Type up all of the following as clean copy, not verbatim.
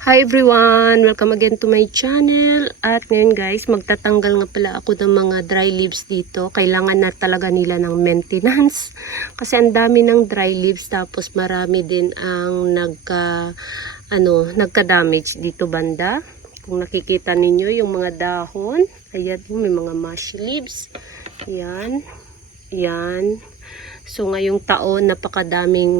Hi everyone! Welcome again to my channel. At ngayon guys, magtatanggal nga pala ako ng mga dry leaves dito. Kailangan na talaga nila ng maintenance. Kasi ang dami ng dry leaves, tapos marami din ang nagka-damage dito banda. Kung nakikita ninyo yung mga dahon, ayan, may mga mushy leaves. Ayan. Ayan. So ngayong taon, napakadaming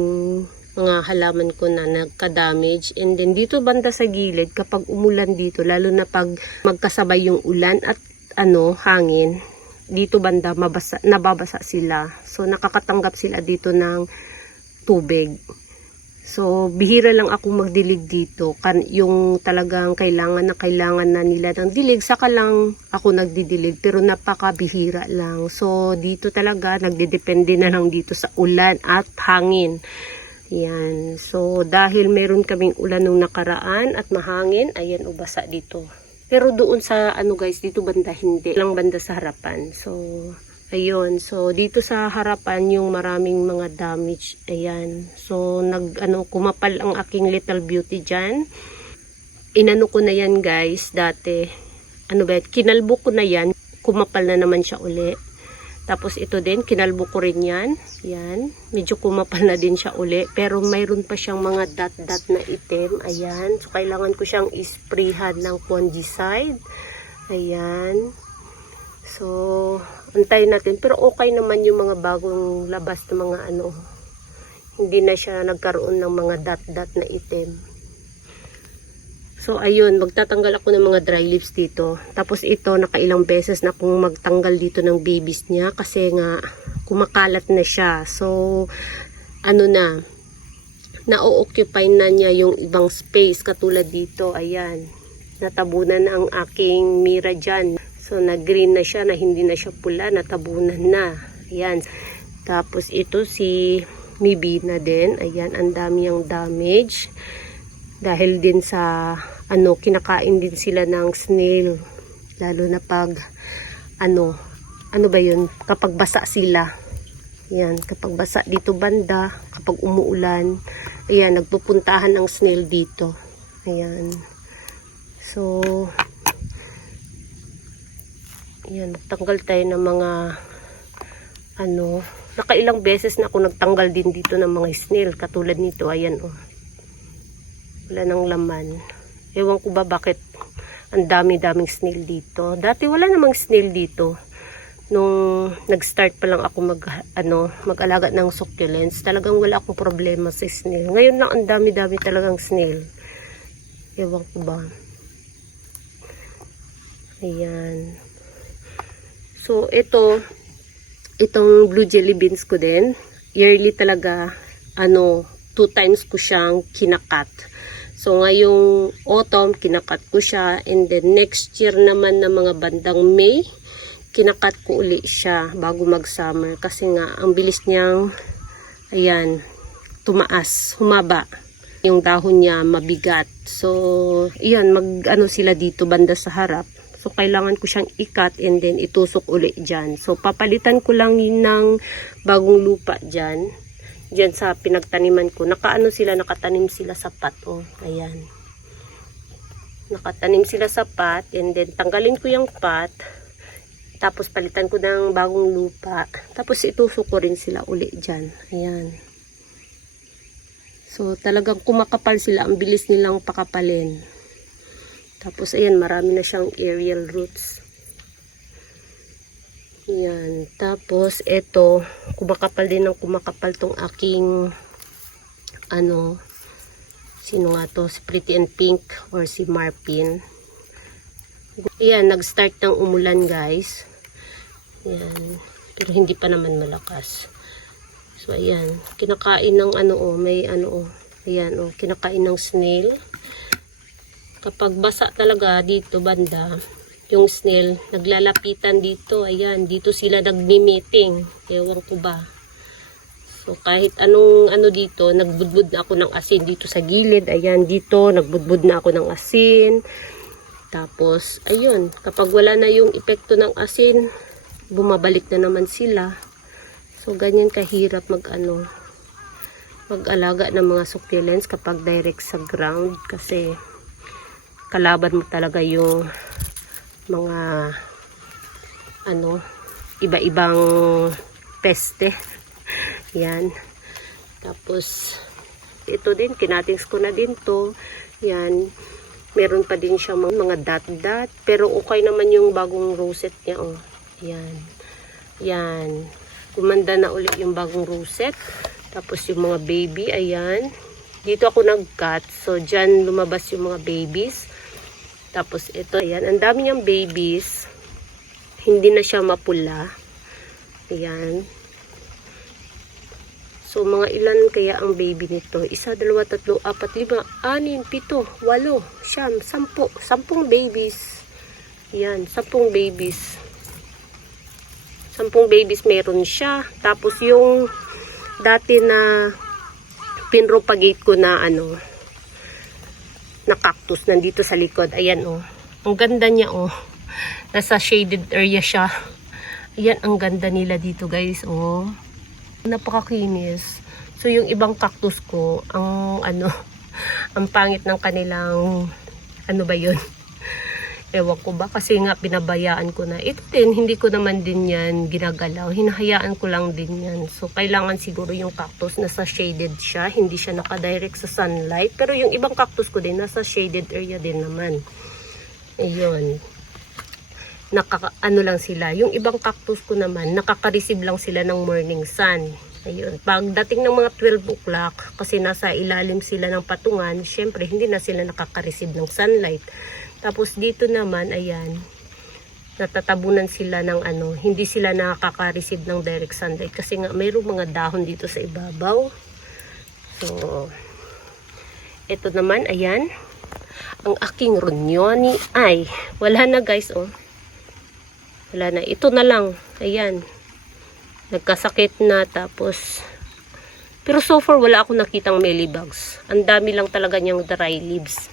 mga halaman ko na nagka-damage. And then dito banda sa gilid, kapag umulan dito, lalo na pag magkasabay yung ulan at hangin, dito banda nababasa sila. So nakakatanggap sila dito ng tubig. So bihira lang ako magdilig dito. Yung talagang kailangan na nila ng dilig, saka lang ako nagdidilig, pero napakabihira lang. So dito talaga nagdedepende na lang dito sa ulan at hangin. Yan. So, dahil meron kaming ulan nung nakaraan at mahangin, ayan, ubasa dito. Pero doon sa, guys, dito banda hindi. Lang banda sa harapan. So, ayun. So, dito sa harapan, yung maraming mga damage. Ayan. So, kumapal ang aking little beauty dyan. Inano ko na yan, guys, dati. Kinalbo ko na yan. Kumapal na naman siya uli. Tapos ito din, kinalbo ko rin yan. Yan. Medyo kumapal na din siya uli. Pero mayroon pa siyang mga dot-dot na itim. Ayan. So, kailangan ko siyang isprayhan ng fungicide. Ayan. So, antayin natin. Pero okay naman yung mga bagong labas na mga Hindi na siya nagkaroon ng mga dot-dot na itim. So, ayun, magtatanggal ako ng mga dry leaves dito. Tapos ito, nakailang beses na akong magtanggal dito ng babies niya kasi nga kumakalat na siya. So, na-occupy na niya yung ibang space katulad dito. Ayan, natabunan ang aking mira dyan. So, nag-green na siya, na hindi na siya pula, natabunan na. Ayan. Tapos ito si Mibi na din. Ayan, ang dami yung damage. Dahil din sa kinakain din sila ng snail, lalo na pag kapag basa sila. Yan, kapag basa dito banda, kapag umuulan, ayan, nagpupuntahan ng snail dito. Ayan. So, ayan, nagtanggal tayo ng mga nakailang beses na ako nagtanggal din dito ng mga snail katulad nito. Ayan, wala nang laman. Ewan ko ba bakit ang dami-daming snail dito. Dati wala namang snail dito. Nung nag-start pa lang ako mag-alaga ng succulents, talagang wala akong problema sa snail. Ngayon lang ang dami-dami talagang snail. Ewan ko ba. Ayan. So, itong blue jelly beans ko din, yearly talaga, 2 times ko siyang kinakat. So, ngayong autumn, kinakat ko siya. And then, next year naman na mga bandang May, kinakat ko uli siya bago mag-summer. Kasi nga, ang bilis niyang, ayan, humaba. Yung dahon niya mabigat. So, ayan, sila dito banda sa harap. So, kailangan ko siyang ikat and then itusok uli dyan. So, papalitan ko lang ng bagong lupa dyan. Diyan sa pinagtaniman ko. Nakatanim sila sa pot. Oh, ayan. Nakatanim sila sa pot. And then, tanggalin ko yung pot. Tapos, palitan ko ng bagong lupa. Tapos, itusok ko rin sila uli dyan. Ayan. So, talagang kumakapal sila. Ang bilis nilang pakapalin. Tapos, ayan, marami na siyang aerial roots. Yan. Tapos, ito, kumakapal din ng kumakapal tong aking, sino nga to? Si Pretty and Pink or si Marpin. Yan, nag-start ng umulan, guys. Yan. Pero hindi pa naman malakas. So, ayan. Kinakain ng ayan, kinakain ng snail. Kapag basa talaga dito, banda, yung snail, naglalapitan dito. Ayan, dito sila nagmi-meeting. Ewan ko ba. So, kahit anong dito, nagbudbud na ako ng asin dito sa gilid. Ayan, dito, nagbudbud na ako ng asin. Tapos, ayun, kapag wala na yung epekto ng asin, bumabalik na naman sila. So, ganyan kahirap mag-alaga ng mga succulents kapag direct sa ground. Kasi, kalaban mo talaga yung mga iba-ibang peste. Yan. Tapos ito din, kinatings ko na din to. Yan. Meron pa din siya mga dot-dot. Pero okay naman yung bagong rosette niya. Oh. Yan. Yan. Gumanda na ulit yung bagong rosette. Tapos yung mga baby, ayan. Dito ako nag-cut. So, dyan lumabas yung mga babies. Tapos ito, ayan. Ang dami niyang babies. Hindi na siya mapula. Ayan. So, mga ilan kaya ang baby nito? 1, 2, 3, 4, 5, 6, 7, 8, 9, 10, 10 babies. Ayan, 10 babies. 10 babies meron siya. Tapos yung dati na pinropagate ko na na cactus nandito sa likod. Ayan oh. Ang ganda niya oh. Nasa shaded area siya. Ayan ang ganda nila dito guys oh. Napakakinis. So yung ibang cactus ko, ang ang pangit ng kanilang ba yun? Ewan ko ba kasi nga pinabayaan ko na. Ito din, hindi ko naman din yan ginagalaw. Hinahayaan ko lang din yan. So kailangan siguro yung cactus nasa shaded siya. Hindi siya nakadirect sa sunlight. Pero yung ibang cactus ko din nasa shaded area din naman. Ayun. Lang sila. Yung ibang cactus ko naman, nakaka-receive lang sila ng morning sun. Ayun. Pagdating ng mga 12 o'clock, kasi nasa ilalim sila ng patungan, syempre hindi na sila nakaka-receive ng sunlight. Tapos dito naman, ayan, natatabunan sila ng hindi sila nakaka-receive ng direct sunlight kasi nga mayroong mga dahon dito sa ibabaw. So, ito naman, ayan, ang aking ronyoni ay, wala na guys, oh. Wala na, ito na lang, ayan, nagkasakit na tapos, pero so far wala akong nakitang mealybugs. Ang dami lang talaga niyang dry leaves.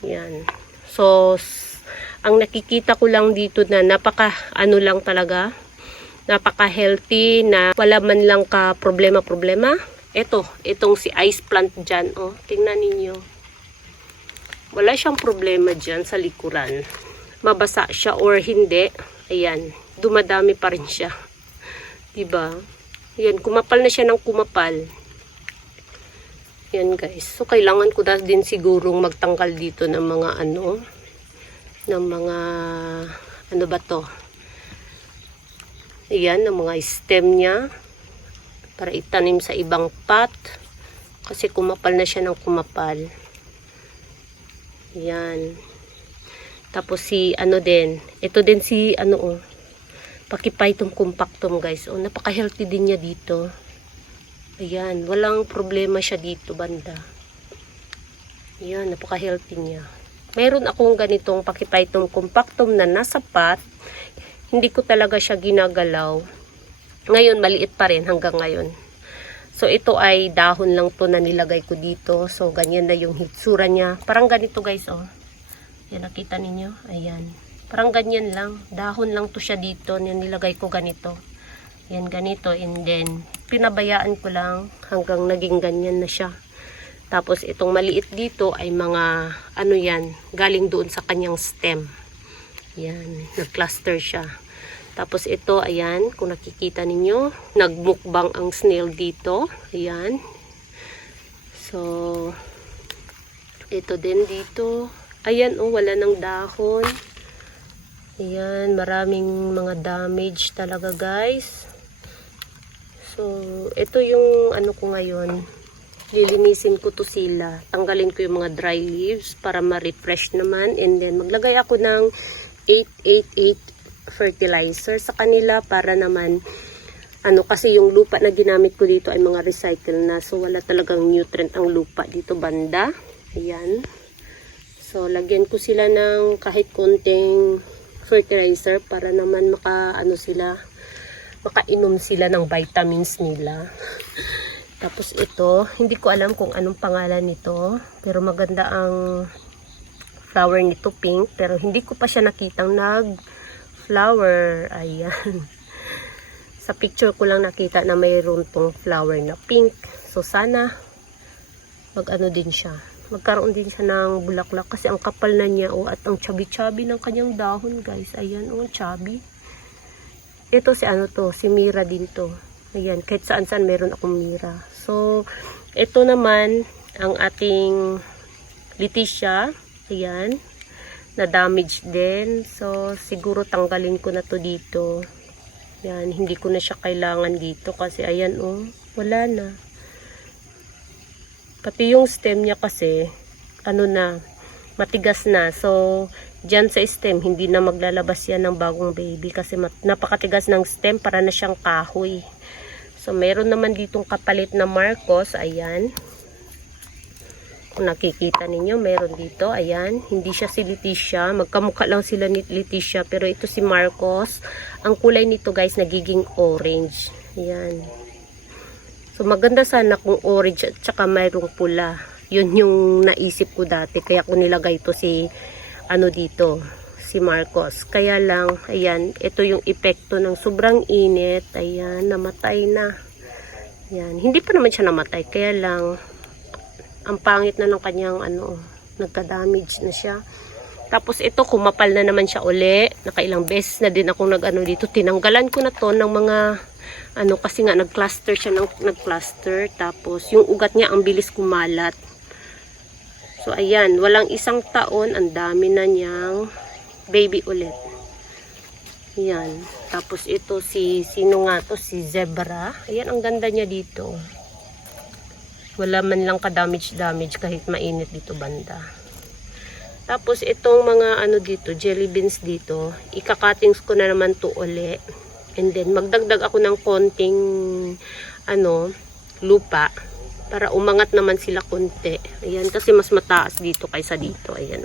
Yan. So, ang nakikita ko lang dito na lang talaga, napaka-healthy na wala man lang ka problema. Itong si ice plant dyan, oh, tingnan ninyo. Wala siyang problema dyan sa likuran. Mabasa siya or hindi, ayan, dumadami pa rin siya. Diba? Ayan, kumapal na siya ng kumapal. Yan guys. So, kailangan ko din sigurong magtanggal dito ng mga ba to? Ayan, ng mga stem niya. Para itanim sa ibang pot. Kasi kumapal na siya ng kumapal. Ayan. Tapos ito din si Pachyphytum compactum guys. Oh, napaka-healthy din niya dito. Ayan, walang problema siya dito banda. Ayan, napaka-healthy niya. Mayroon akong ganitong Pachyphytum compactum na nasa pot. Hindi ko talaga siya ginagalaw. Ngayon, maliit pa rin hanggang ngayon. So, ito ay dahon lang to na nilagay ko dito. So, ganyan na yung hitsura niya. Parang ganito guys, oh. Yan, nakita ninyo? Ayan. Parang ganyan lang. Dahon lang to siya dito. Nilagay ko ganito. Yan, ganito. And then, pinabayaan ko lang hanggang naging ganyan na siya. Tapos, itong maliit dito ay mga, galing doon sa kanyang stem. Yan, nag-cluster siya. Tapos, ito, ayan, kung nakikita ninyo, nagmukbang ang snail dito. Ayan. So, ito din dito. Ayan, oh, wala ng dahon. Ayan, maraming mga damage talaga, guys. So, ito yung ko ngayon. Lilinisin ko to sila. Tanggalin ko yung mga dry leaves para ma-refresh naman. And then, maglagay ako ng 888 fertilizer sa kanila para naman, kasi yung lupa na ginamit ko dito ay mga recycle na. So, wala talagang nutrient ang lupa dito banda. Ayan. So, lagyan ko sila ng kahit konting fertilizer para naman makainom sila ng vitamins nila. Tapos ito, hindi ko alam kung anong pangalan nito, pero maganda ang flower nito, pink, pero hindi ko pa siya nakitang nag-flower. Ayan. Sa picture ko lang nakita na mayroon tong flower na pink. So sana din siya. magkaroon din siya ng bulaklak kasi ang kapal na niya at ang chubby-chubby ng kanyang dahon guys. Ayan chubby. Ito si si Mira din to. Ayan, kahit saan-saan meron akong Mira. So, ito naman ang ating Leticia. Ayan, na damage din. So, siguro tanggalin ko na to dito. Ayan, hindi ko na siya kailangan dito kasi ayan wala na. Pati yung stem niya kasi, matigas na. So, dyan sa stem, hindi na maglalabas yan ng bagong baby kasi napakatigas ng stem para na siyang kahoy. So, meron naman ditong kapalit na Marcos. Ayan. Kung nakikita ninyo, meron dito. Ayan. Hindi siya si Leticia. Magkamukha lang sila ni Leticia. Pero ito si Marcos. Ang kulay nito guys, nagiging orange. Ayan. So, maganda sana kung orange at saka mayroong pula. Yun yung naisip ko dati. Kaya ko nilagay ito si, dito, si Marcos. Kaya lang, ayan, ito yung epekto ng sobrang init. Ayan, namatay na. Ayan, hindi pa naman siya namatay. Kaya lang, ang pangit na ng kanyang, nagka-damage na siya. Tapos ito, kumapal na naman siya uli. Nakailang beses na din akong dito. Tinanggalan ko na to ng mga kasi nga nag-cluster siya nag-cluster, tapos yung ugat niya ang bilis kumalat. So ayan, walang isang taon, ang dami na niyang baby ulit. Ayan, tapos ito sino nga to, si Zebra. Ayan, ang ganda niya dito. Wala man lang ka-damage kahit mainit dito banda. Tapos itong mga dito, jelly beans dito, ikakatings ko na naman to uli. And then, magdagdag ako ng konting, lupa. Para umangat naman sila konti. Ayan, kasi mas mataas dito kaysa dito. Ayan,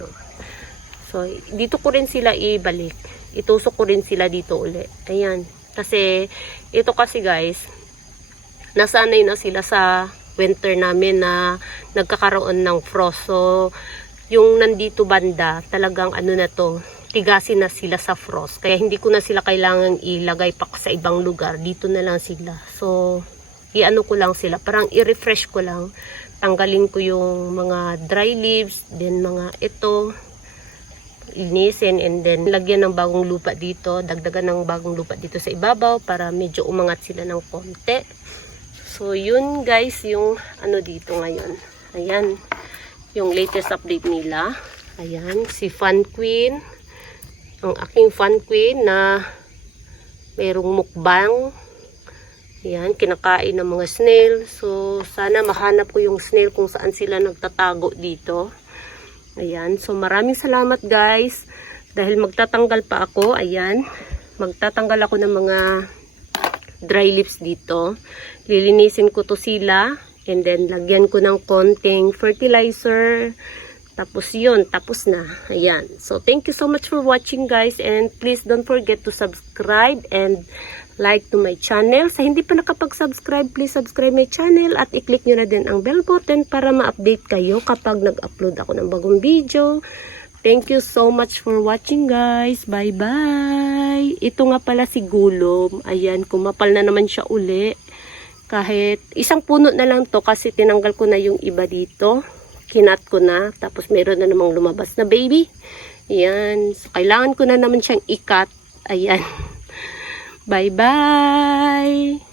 So, dito ko rin sila ibalik. Itusok ko rin sila dito uli. Ayan. Kasi, ito kasi guys, nasanay na sila sa winter namin na nagkakaroon ng frost. So, yung nandito banda, talagang na to, tigasin na sila sa frost. Kaya hindi ko na sila kailangan ilagay pa sa ibang lugar. Dito na lang sila. So, ko lang sila. Parang i-refresh ko lang. Tanggalin ko yung mga dry leaves. Then mga ito. Linisin. And then, lagyan ng bagong lupa dito. Dagdagan ng bagong lupa dito sa ibabaw para medyo umangat sila ng konti. So, yun guys, yung dito ngayon. Ayan. Yung latest update nila. Ayan. Si Fun Queen. Ang aking Fun Queen na merong mukbang. Ayan, kinakain ng mga snail. So, sana mahanap ko yung snail kung saan sila nagtatago dito. Ayan, so maraming salamat guys. Dahil magtatanggal pa ako, ayan. Magtatanggal ako ng mga dry leaves dito. Lilinisin ko to sila. And then, lagyan ko ng konting fertilizer. Tapos yun, tapos na. Ayan. So, thank you so much for watching guys. And please don't forget to subscribe and like to my channel. Sa hindi pa nakapag-subscribe, please subscribe my channel. At i-click nyo na din ang bell button para ma-update kayo kapag nag-upload ako ng bagong video. Thank you so much for watching guys. Bye-bye. Ito nga pala si Gulom. Ayan, kumapal na naman siya uli. Kahit isang puno na lang to kasi tinanggal ko na yung iba dito. Kinat ko na. Tapos meron na namang lumabas na baby. Ayan. So, kailangan ko na naman siyang ikat. Ayan. Bye-bye.